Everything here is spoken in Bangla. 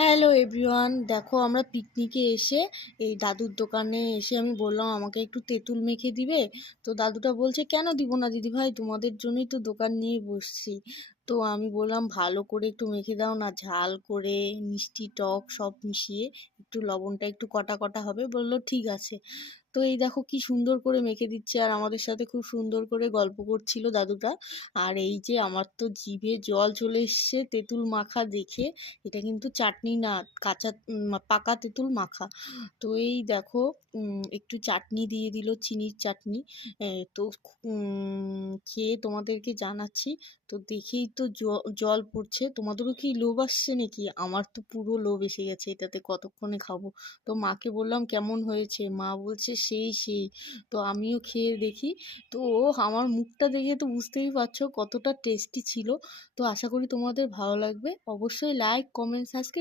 হ্যালো এভরিওয়ান, দেখো আমরা পিকনিকে এসে এই দাদুর দোকানে এসে আমি বললাম আমাকে একটু তেঁতুল মেখে দিবে। তো দাদুটা বলছে কেন দিব না দিদি ভাই, তোমাদের জন্যই তো দোকান নিয়ে বসছি। তো আমি বললাম ভালো করে একটু মেখে দাও না, ঝাল করে, মিষ্টি টক সব মিশিয়ে একটু লবণটা একটু কটা কটা হবে। বললো ঠিক আছে। তো এই দেখো কি সুন্দর করে মেখে দিচ্ছে, আর আমাদের সাথে খুব সুন্দর করে গল্প করছিল দাদুটা। আর এই যে আমার তো জিভে জল চলে এসছে তেঁতুল মাখা দেখে। এটা কিন্তু চাটনি না, কাঁচা পাকা তেঁতুল মাখা। তো এই দেখো একটু চাটনি দিয়ে দিল, চিনির চাটনি। তো খেয়ে তোমাদেরকে জানাচ্ছি। তো দেখেই তো জল পড়ছে। তোমাদেরও কি লোভ আসছে নাকি? আমার তো পুরো লোভ এসে গেছে, এটাতে কতক্ষণে খাবো। তো মাকে বললাম কেমন হয়েছে, মা বলছে সেই সেই। তো আমিও খেয়ে দেখি। তো আমার মুখটা দেখে তো বুঝতেই পারছো কতটা টেস্টি ছিল। তো আশা করি তোমাদের ভালো লাগবে। অবশ্যই লাইক, কমেন্ট, সাবস্ক্রাইব